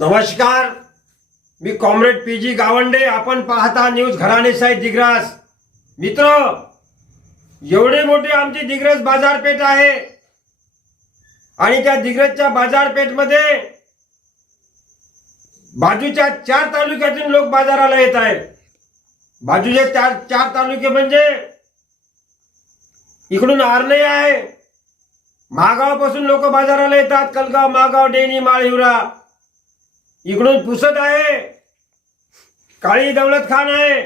नमस्कार. मी comrade P G Gawande. आपण पाहता न्यूज घराणे साहेब दिग्रास. मित्र एवढे मोठे आमची दिग्रस बाजारपेठ आहे. आणि त्या दिग्रसच्या बाजारपेठमध्ये बाजूच्या चार तालुक्यातून लोक बाजाराला येत आहेत. बाजूचे चार चार तालुके म्हणजे इकडून आर्नई आहे. महागावापासून लोक बाजाराला येतात. कलगाव महागाव डेनी माळहिवरा इकडून पुसत आहे. काळी दौलत खान आहे.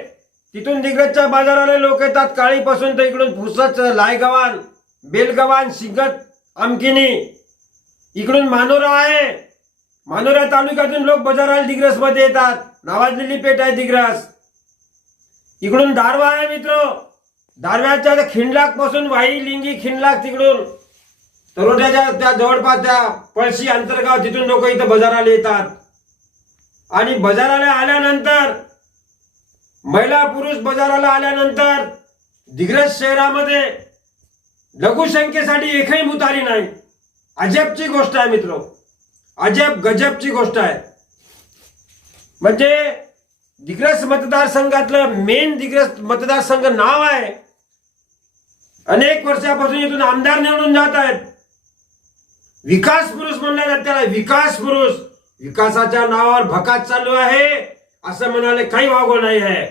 तिथून दिग्रजच्या बाजाराला लोक येतात. काळीपासून तर इकडून पुसत लायगवान बेलगवान शिगत आमकिनी इकडून मानोरा आहे. मानोरा तालुक्यातून लोक बाजाराला दिग्रसमध्ये येतात. नावाजलेली पेठ आहे दिग्रस इकडून दारवा आहे मित्र. दारव्याच्या त्या खिंडलाकपासून वाई लिंगी खिंडलाक तिकडून. तरोट्याच्या त्या जवळपास त्या पळशी अंतर्गाव तिथून लोक इथं बाजाराला येतात. आणि बाजाराला आल्यानंतर महिला पुरुष बाजाराला आल्यानंतर दिग्रज शहरामध्ये लघुसंख्येसाठी एकही मुतारी नाही. अजबची गोष्ट आहे मित्र. अजब गजबची गोष्ट आहे. म्हणजे दिग्रस मतदारसंघातलं मेन दिग्रस मतदारसंघ नाव आहे. अनेक वर्षापासून इथून आमदार निवडून जात आहेत. विकास पुरुष म्हणलं जात त्याला विकास पुरुष. विकासाच्या नावावर भकात चालू आहे असं म्हणाले काही वागो नाही आहे.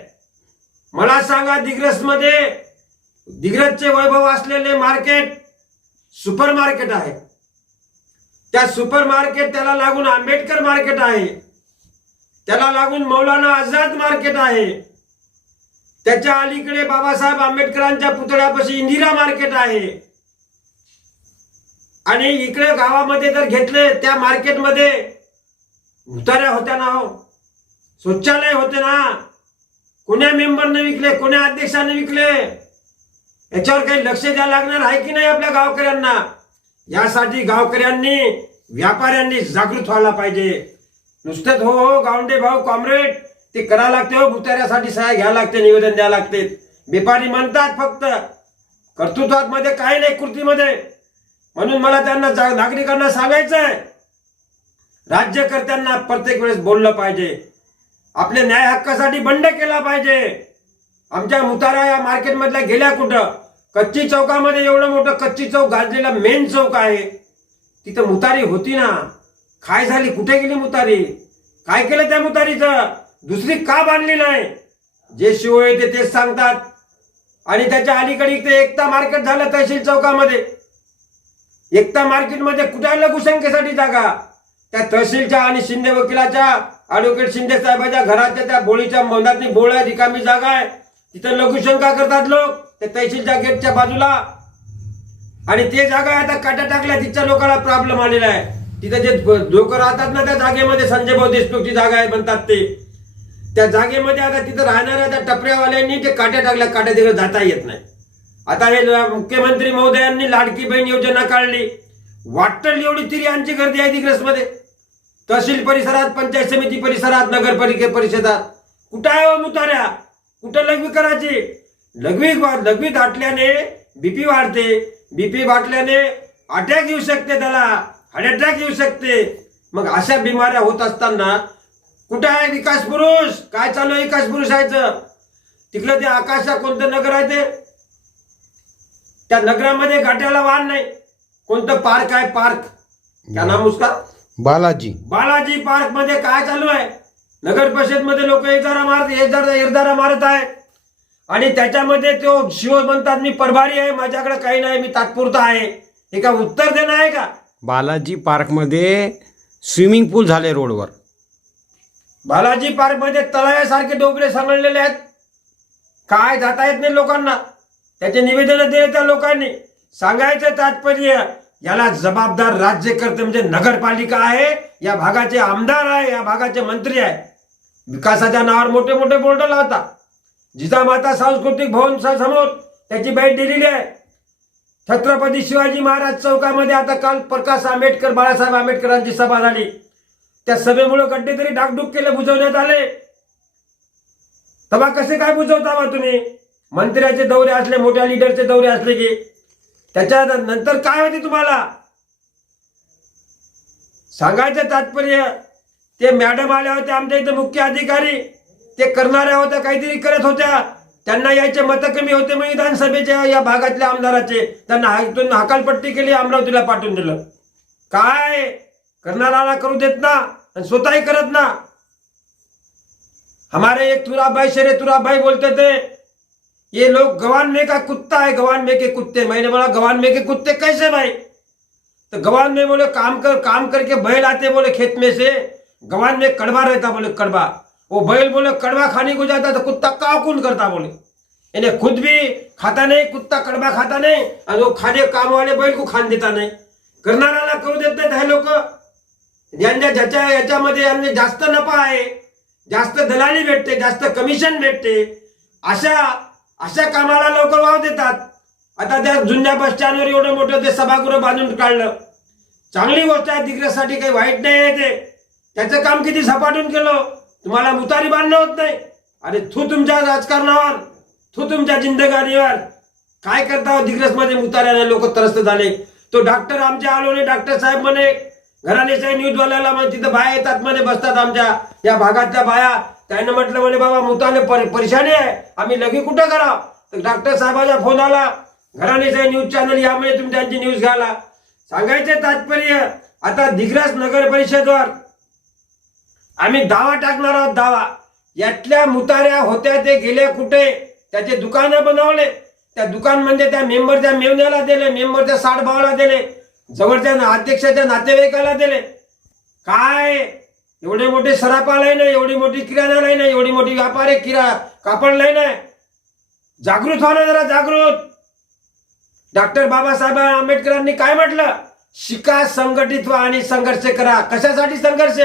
मला सांगा दिग्रसमध्ये दिग्रजचे वैभव असलेले मार्केट सुपर मार्केट आहे. त्या सुपर मार्केट त्याला लागून आंबेडकर मार्केट आहे. त्याला लागून मौलाना आझाद मार्केट आहे. त्याच्या अलीकडे बाबासाहेब आंबेडकरांच्या पुतळ्यापाशी इंदिरा मार्केट आहे. आणि इकडे गावामध्ये जर घेतले त्या मार्केटमध्ये उतार्या होत्या ना हो. शौचालय होते ना. कोण्या मेंबरने विकले कोण्या अध्यक्षाने विकले? याच्यावर काही लक्ष द्या लागणार आहे की नाही आपल्या गावकऱ्यांना? यासाठी गावकऱ्यांनी व्यापाऱ्यांनी जागृत व्हायला पाहिजे. नुसतेच हो हो गावंडे भाऊ कॉम्रेड ते करा लागते हो भुताऱ्यासाठी सहाय घ्यायला लागते निवेदन द्यायला लागते. बेपारी म्हणतात फक्त कर्तृत्वात मध्ये काही नाही कृतीमध्ये. म्हणून मला त्यांना जा- नागरिकांना सांगायचं आहे राज्यकर्त्यांना प्रत्येक वेळेस बोललं पाहिजे. आपल्या न्याय हक्कासाठी बंड केला पाहिजे. आमच्या मुतारा या मार्केटमधल्या गेल्या कुठं? कच्ची चौकामध्ये एवढं मोठं कच्ची चौक गाजलेला मेन चौक आहे. तिथं मुतारी होती ना. काय झाली? कुठे गेली मुतारी? काय केलं त्या मुतारीचं? दुसरी का बांधली नाही? जे शिव येते तेच सांगतात. आणि त्याच्या अलीकडे इथे एकता मार्केट झालं तहसील चौकामध्ये. एकता मार्केटमध्ये कुठे लघुसंख्येसाठी जागा? त्या तहसीलच्या आणि शिंदे वकिलाच्या ऍडव्होकेट शिंदे साहेबाच्या घराच्या त्या बोळीच्या मनातली बोळ आहे रिकामी जागा आहे. तिथं लघुशंका करतात लोक त्या तहसीलच्या गेटच्या बाजूला. आणि ते जागा आता काट्या टाकल्या तिथच्या लोकांना प्रॉब्लेम आलेला आहे. तिथं जे लोक राहतात ना त्या जागेमध्ये संजय भाऊ देशमुखची जागा आहे म्हणतात ते. त्या जागेमध्ये आता तिथं राहणाऱ्या त्या टपऱ्यावाल्यांनी ते काट्या टाकल्या काट्या तिकडे जाता येत नाही. आता हे मुख्यमंत्री महोदयांनी लाडकी बहीण योजना काढली. वाटल एवढी तिरियांची गर्दी आहे दिग्रसमध्ये तहसील परिसरात पंचायत समिती परिसरात नगरपालिके परिषदात. कुठं आहे हो मुताऱ्या? कुठं लघवी करायची? लघवी लघवी दाटल्याने बीपी वाढते. बीपी वाटल्याने अटॅक येऊ शकते त्याला. हार्ट अटॅक येऊ शकते. मग अशा बिमाऱ्या होत असताना कुठं आहे विकास पुरुष? काय चालू आहे विकास पुरुषाचं? तिकडं ते आकाशा कोणतं नगर आहे ते? त्या नगरामध्ये गाठ्याला वाहन नाही. कोणतं पार्क आहे? पार्क. त्या नाम उसका. बालाजी. बालाजी पार्कमध्ये काय चालू आहे? नगर परिषदमध्ये लोक एजारा मारत एजारा एरदारा मारत आहे. आणि त्याच्यामध्ये तो शिव म्हणतात मी प्रभारी आहे माझ्याकडे काही नाही मी तात्पुरता आहे. हे का उत्तर देणं आहे का? बालाजी पार्कमध्ये स्विमिंग पूल झाले रोडवर. बालाजी पार्कमध्ये तलाव्यासारखे डोबरे सांगलेले आहेत. काय जाता येत नाही लोकांना. त्याचे निवेदन दिले त्या लोकांनी. सांगायचं तात्पर्य याला जबाबदार राज्यकर्ते म्हणजे नगरपालिका आहे या भागाचे आमदार आहे या भागाचे मंत्री आहे. विकासाच्या नावावर मोठे मोठे बोर्ड लावता. जिजामाता सांस्कृतिक भवन समोर त्याची भेट दिलेली आहे. छत्रपती शिवाजी महाराज चौकामध्ये आता काल प्रकाश आंबेडकर बाळासाहेब आंबेडकरांची सभा झाली. त्या सभेमुळे गड्डे तरी डागडूक केले बुजवण्यात आले. तबा कसे काय बुजवता बा तुम्ही? मंत्र्याचे दौरे असले मोठ्या लिडरचे दौरे असले की. त्याच्या नंतर काय होते तुम्हाला? सांगायचं तात्पर्य ते मॅडम आल्या होत्या आमच्या इथं मुख्य अधिकारी. ते करणाऱ्या होत्या काहीतरी करत होत्या. त्यांना यायचे मत कमी होते मग विधानसभेच्या या भागातल्या आमदाराचे. त्यांना इथून हकालपट्टी केली अमरावतीला पाठवून दिलं. काय? करणाराला करू देत ना आणि स्वतःही करत ना. हमारे एक तुराबाई शेरे तुराबाई बोलते थे ये लोग गवान में का कुत्ता है गवान में के कुत्ते। मैंने बोला गवान में के कुत्ते कैसे भाई? तो गवान में बोले, काम कर, काम करके बैल आते बोले खेत में से। गवान में कड़वा रहता बोले, कड़वा। वो बैल बोले, कड़वा खाने को जाता तो कुत्ता काव कौन करता बोले। इन्हें खुद भी खाता नहीं, कुत्ता कड़वा खाता नहीं, और वो खाने, काम वाले बैल को खान देता नाही। करणाऱ्याला करू देत नाहीत हे यांनी जास्त नफा आहे जास्त दलाली भेटते जास्त कमिशन भेटते अशा अशा कामाला लवकर वाव देतात. आता त्या जुन्या बस स्टँडवर एवढं मोठं ते सभागृह बांधून काढलं. चांगली गोष्ट आहे दिग्रससाठी काही वाईट नाही आहे ते. त्याचं काम किती झपाटून केलं. तुम्हाला मुतारी बांधणं होत नाही. अरे थू तुमच्या राजकारणावर थू तुमच्या जिंदगानीवर काय करता हो दिग्रसमध्ये मुताऱ्याने? लोक त्रस्त झाले. तो डॉक्टर आमच्या आलोने डॉक्टर साहेब म्हणे घराण्याच्या न्यूजवाल्याला म्हणे तिथं बाया येतात म्हणे बसतात आमच्या या भागातल्या बाया. त्यानं म्हटलं म्हणे बाबा मुताने पर, परेशानी आहे. आम्ही लगे कुठं करा तर डॉक्टर साहेबाचा फोन आला. घराण्याच्या न्यूज चॅनल यामुळे तुम्ही त्यांची न्यूज घ्याला सांगायचे तात्पर्य आता दिग्रस नगर परिषदवर आम्ही दावा टाकणार आहोत दावा. यातल्या मुताऱ्या होत्या ते गेले कुठे? त्याचे दुकानं बनवले. त्या दुकान म्हणजे त्या मेंबरच्या मेवण्याला दिले मेंबरच्या साठ भावाला दिले जवळच्या ना- अध्यक्षाच्या नातेवाईकाला दिले. काय? एवढे मोठे सरापालय नाही एवढी मोठी किराणा नाही एवढी मोठी व्यापारी किरा कापड लय आहे जागृत व्हा ना जरा जागृत. डॉक्टर बाबासाहेब आंबेडकरांनी काय म्हटलं? शिका संघटित व्हा आणि संघर्ष करा. कशासाठी संघर्ष?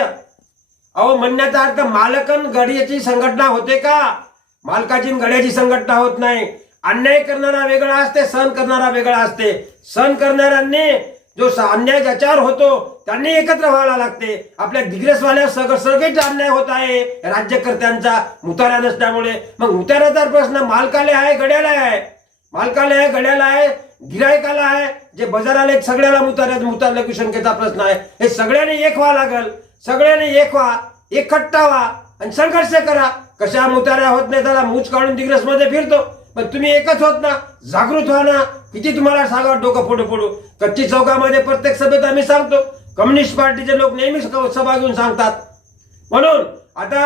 अहो म्हणण्याचा अर्थ मालकन गडियाची संघटना होते का? मालकाची गड्याची संघटना होत नाही. अन्याय करणारा वेगळा असते सहन करणारा वेगळा असते. सहन करणाऱ्यांनी जो अन्याय ज्याच्यावर होतो त्यांनी एकत्र व्हायला लागते. आपल्या दिग्रसवाल्या सगळं सगळेच अन्याय होत आहे. राज्यकर्त्यांचा मुतारा नसल्यामुळे. मग मुताऱ्याचा प्रश्न मालकाले आहे गड्याला आहे? मालकाला आहे गड्याला आहे? गिरायकाला आहे? जे बाजाराला आहेत, सगळ्याला मुताऱ्या मुतार शंकेचा प्रश्न आहे. हे सगळ्यांनी एक व्हा लागल. सगळ्यांनी एक व्हा एकट्टा व्हा आणि संघर्ष करा. कशा मुताऱ्या होत नाही त्याला मूच काढून दिग्रसमध्ये फिरतो. पण तुम्ही एकच होत ना जागृत व्हा ना किती तुम्हाला सांगा डोकं फोडू फोडू. कच्ची चौकामध्ये प्रत्येक सभेत आम्ही सांगतो कम्युनिस्ट पार्टीचे लोक नेहमी सभा घेऊन सांगतात. म्हणून आता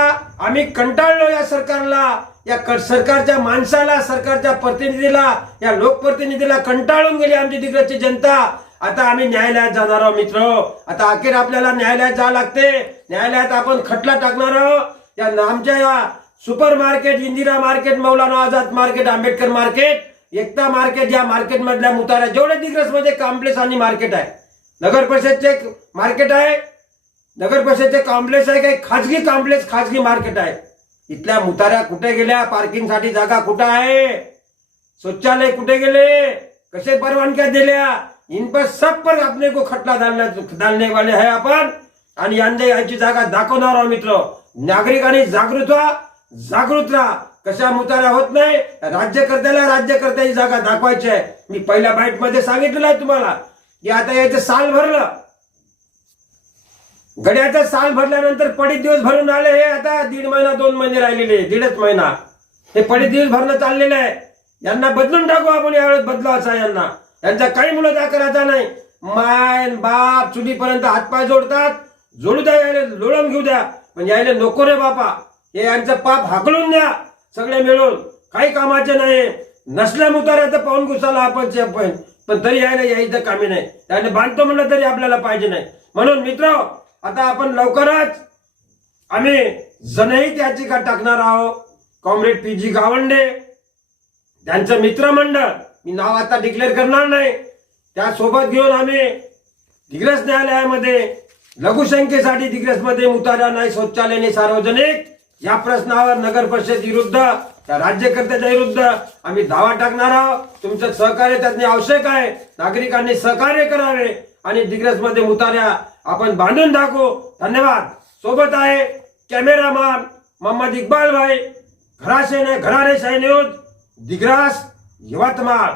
आम्ही कंटाळलो या सरकारला या सरकारच्या माणसाला सरकारच्या प्रतिनिधीला या लोकप्रतिनिधीला कंटाळून गेली आमची तिकडची जनता. आता आम्ही न्यायालयात जाणार आहोत मित्र. आता अखेर आपल्याला न्यायालयात जावं लागते. न्यायालयात आपण खटला टाकणार आहोत. या आमच्या या super market Indira market Maulana Azad market Ambedkar market Ekta market या मार्केट मधल्या मुतारा जेवढे दिग्रसमध्ये कॉम्प्लेक्स आणि मार्केट आहे. नगर परिषदचे मार्केट आहे. नगर परिषदचे कॉम्प्लेक्स आहे काही खाजगी कॉम्प्लेक्स खाजगी मार्केट आहे. इथल्या मुताऱ्या कुठे गेल्या? पार्किंगसाठी जागा कुठं आहे? शौचालय कुठे गेले? कसे परवानग्या दिल्या? इन पर सब पर अपने को खटला डालने डालने वाले है आपण. आणि यांना जागा दाखवणार आहोत मित्र. नागरिकांनी जागृत व्हा. जागृत राहा. कशा मुतारा होत नाही? राज्यकर्त्याला राज्यकर्त्याची जागा दाखवायची आहे. मी पहिल्या बाईटमध्ये सांगितलेलं आहे तुम्हाला. की आता याचं साल भरलं. गड्याचं साल भरल्यानंतर पडीत दिवस भरून आले. हे आता दीड महिना दोन महिने राहिलेले दीडच महिना. हे पडीत दिवस भरणं चाललेलं आहे. यांना बदलून टाकू आपण यावेळेस बदलावाचा यांना. यांचा काही मुलं त्या नाही. माय बाप चुलीपर्यंत हातपाय जोडतात. जोडू द्या यायला लोळून घेऊ द्या. पण यायला नको रे बापा. हे यांचं पाप हाकलून द्या सगळे मिळून. काही कामाचे नाही. नसल्या मुताऱ्याचं पाहून घुसाला आपण पण पण तरी यायला यायचं कामी नाही. त्याने बांधतो म्हणलं तरी आपल्याला पाहिजे नाही. म्हणून मित्र आता आपण लवकरच आम्ही जनहित याचिका टाकणार आहोत कॉम्रेड पी जी गावंडे त्यांचं मित्रमंडळ मी नाव आता डिक्लेअर करणार नाही. त्यासोबत घेऊन आम्ही दिग्रस न्यायालयामध्ये लघुसंख्येसाठी दिग्रसमध्ये मुतारा नाही शौचालयाने सार्वजनिक या प्रश्नावर नगर परिषद विरुद्ध त्या राज्यकर्त्याच्या विरुद्ध आम्ही धावा टाकणार आहोत. तुमचं सहकार्य त्यातने आवश्यक आहे. नागरिकांनी सहकार्य करावे आणि दिग्रसमध्ये उतार्या. आपण बांधून दाखवू धन्यवाद. सोबत आहे कॅमेरामॅन मोहम्मद इक्बाल भाई. घराशे घराणे न्यूज. दिग्रास यवतमाळ.